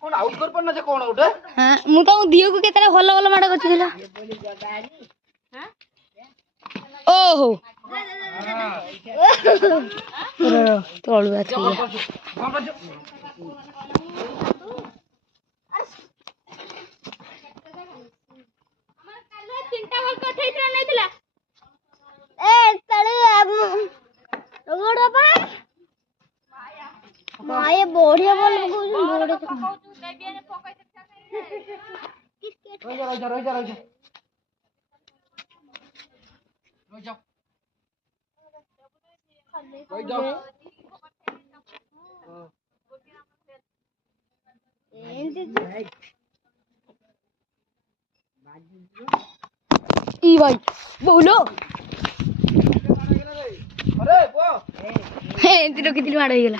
कोन out कर पड़ना जे कोन out हां मु तो दियो को केतरा हल्ला हल्ला माडा करछि दिला हां ओहो तोळु आछि तीनटा बॉल को ठेitra नै दिला ए तळे रोड बाबा माये बढ़िया बॉल को बोड़े तू बेबियाने पकाई क्रिकेट रोजा रोजा रोजा रोजा रोजा रोजा ई भाई बोलो अरे वो हे एंती तो कितनी मार हो गेला